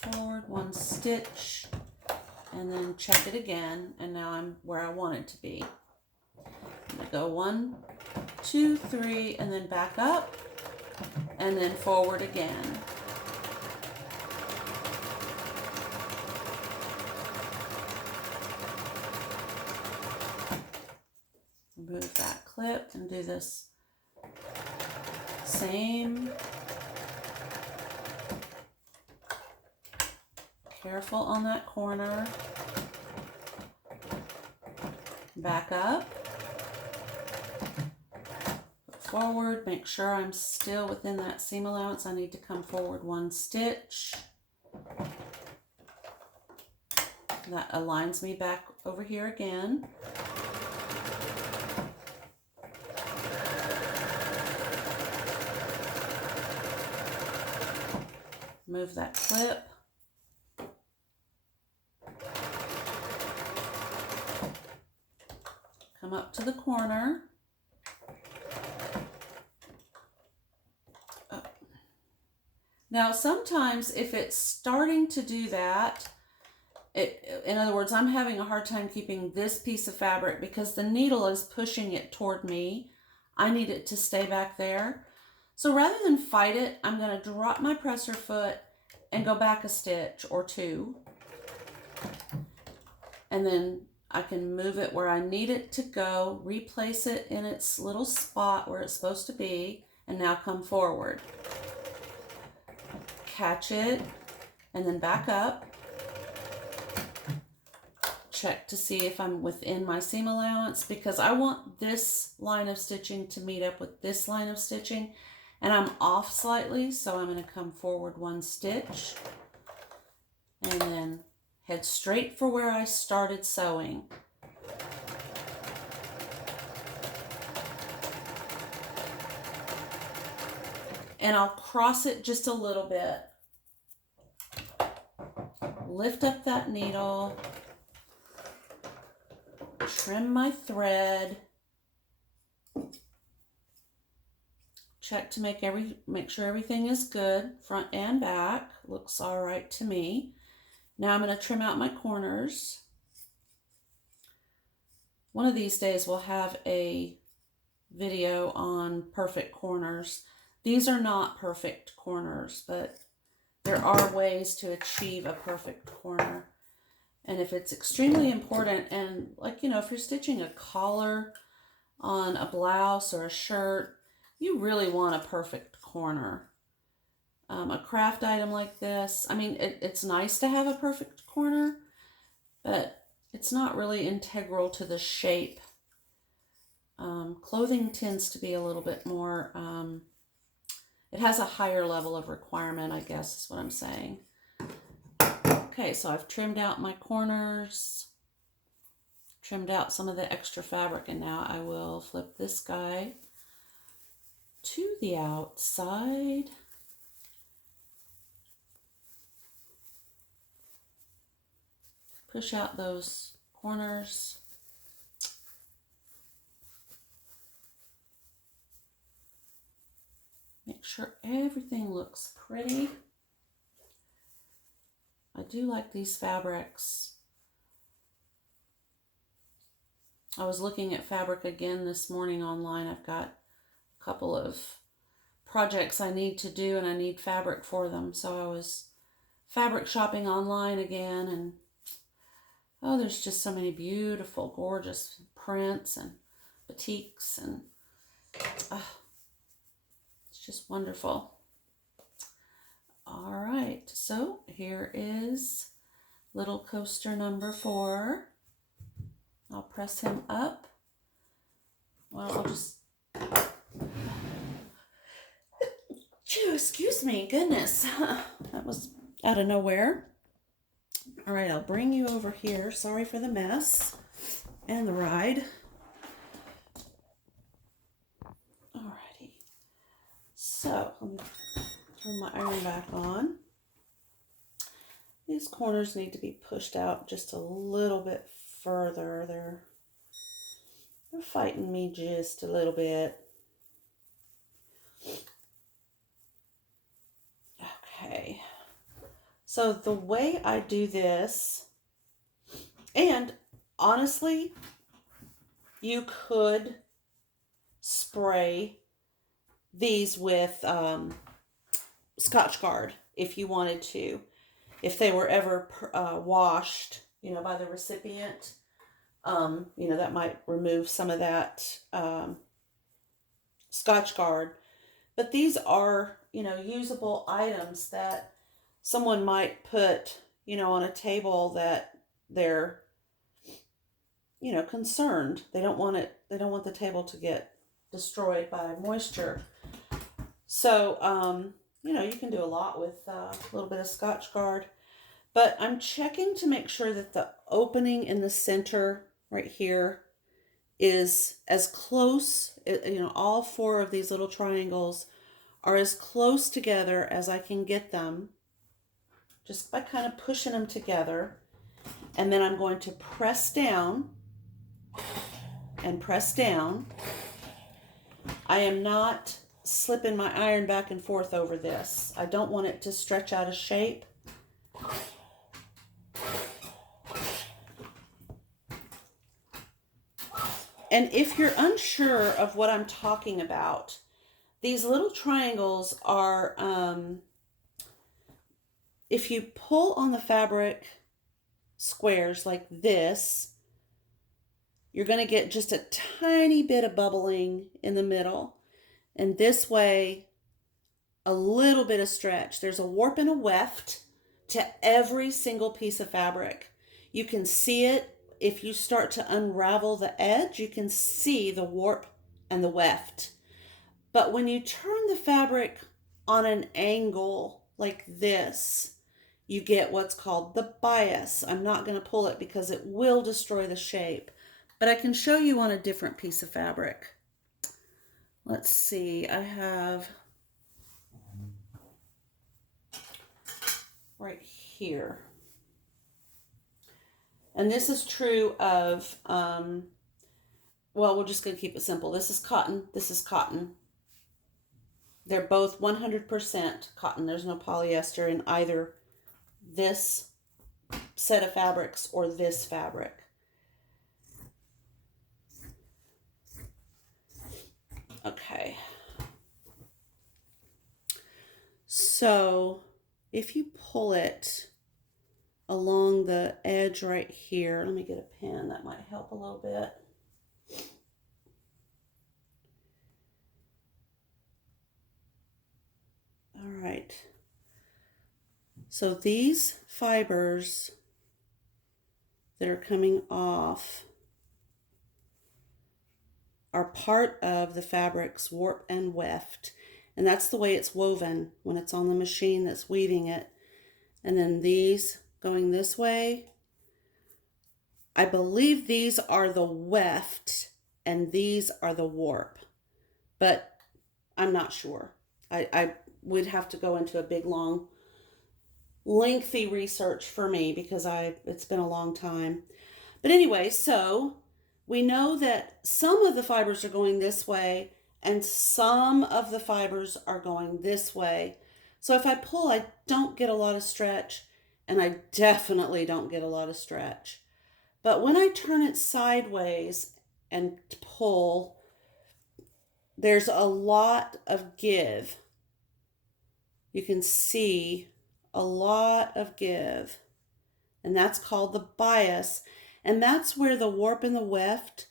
forward 1 stitch, and then check it again, and now I'm where I want it to be. I'm gonna go 1, 2, 3, and then back up, and then forward again. Remove that clip and do this same. Careful on that corner. Back up. Put forward. Make sure I'm still within that seam allowance. I need to come forward 1 stitch. That aligns me back over here again. Move that clip. Come up to the corner. Oh. Now sometimes if it's starting to do that, in other words, I'm having a hard time keeping this piece of fabric because the needle is pushing it toward me. I need it to stay back there. So rather than fight it, I'm going to drop my presser foot and go back a stitch or 2. And then I can move it where I need it to go, replace it in its little spot where it's supposed to be, and now come forward. Catch it, and then back up. Check to see if I'm within my seam allowance, because I want this line of stitching to meet up with this line of stitching, and I'm off slightly, so I'm going to come forward 1 stitch and then head straight for where I started sewing. And I'll cross it just a little bit. Lift up that needle. Trim my thread. Check to make sure everything is good, front and back. Looks all right to me. Now I'm going to trim out my corners. One of these days we'll have a video on perfect corners. These are not perfect corners, but there are ways to achieve a perfect corner. And if it's extremely important, and like, if you're stitching a collar on a blouse or a shirt, you really want a perfect corner. A craft item like this, I mean, it's nice to have a perfect corner, but it's not really integral to the shape. Clothing tends to be a little bit more, it has a higher level of requirement, I guess is what I'm saying. Okay, so I've trimmed out my corners, trimmed out some of the extra fabric, and now I will flip this guy to the outside. Push out those corners. Make sure everything looks pretty. I do like these fabrics. I was looking at fabric again this morning online. I've got a couple of projects I need to do and I need fabric for them. So I was fabric shopping online again, and oh, there's just so many beautiful, gorgeous prints and batiks, and it's just wonderful. All right, so here is little coaster number 4. I'll press him up. Well, I'll just, excuse me, goodness, that was out of nowhere. All right, I'll bring you over here. Sorry for the mess and the ride. All righty. So, let me turn my iron back on. These corners need to be pushed out just a little bit further. They're fighting me just a little bit. Okay. So the way I do this, and honestly, you could spray these with Scotchgard if you wanted to. If they were ever washed, by the recipient, that might remove some of that Scotchgard. But these are, usable items that someone might put, on a table that they're, concerned. They don't want the table to get destroyed by moisture. So, you can do a lot with a little bit of Scotchgard. But I'm checking to make sure that the opening in the center right here is as close, all four of these little triangles are as close together as I can get them, just by kind of pushing them together. And then I'm going to press down and press down. I am not slipping my iron back and forth over this. I don't want it to stretch out of shape. And if you're unsure of what I'm talking about, these little triangles are, if you pull on the fabric squares like this, you're going to get just a tiny bit of bubbling in the middle. And this way, a little bit of stretch. There's a warp and a weft to every single piece of fabric. You can see it. If you start to unravel the edge, you can see the warp and the weft. But when you turn the fabric on an angle like this, you get what's called the bias. I'm not going to pull it because it will destroy the shape, but I can show you on a different piece of fabric. Let's see, I have right here. And this is true of, well, we're just going to keep it simple. This is cotton. This is cotton. They're both 100% cotton. There's no polyester in either this set of fabrics or this fabric. Okay. So if you pull it along the edge right here, let me get a pen, that might help a little bit. All right. So these fibers that are coming off are part of the fabric's warp and weft. And that's the way it's woven when it's on the machine that's weaving it. And then these going this way, I believe these are the weft and these are the warp, but I'm not sure. I would have to go into a big, long, lengthy research for me because it's been a long time. But anyway, so we know that some of the fibers are going this way and some of the fibers are going this way. So if I pull, I don't get a lot of stretch, and I definitely don't get a lot of stretch. But when I turn it sideways and pull, there's a lot of give. You can see a lot of give, and that's called the bias. And that's where the warp and the weft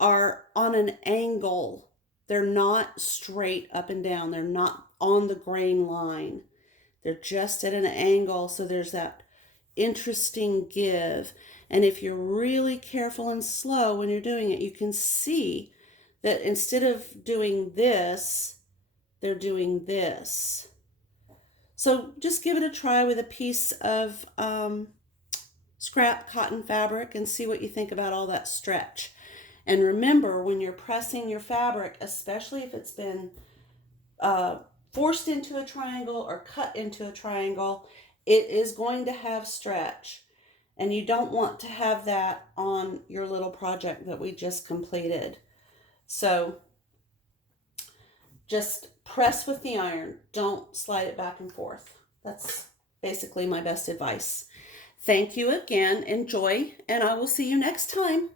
are on an angle. They're not straight up and down. They're not on the grain line. They're just at an angle, so there's that interesting give. And if you're really careful and slow when you're doing it, you can see that instead of doing this, they're doing this. So just give it a try with a piece of scrap cotton fabric and see what you think about all that stretch. And remember, when you're pressing your fabric, especially if it's been forced into a triangle or cut into a triangle, it is going to have stretch. And you don't want to have that on your little project that we just completed. So just press with the iron. Don't slide it back and forth. That's basically my best advice. Thank you again. Enjoy, and I will see you next time.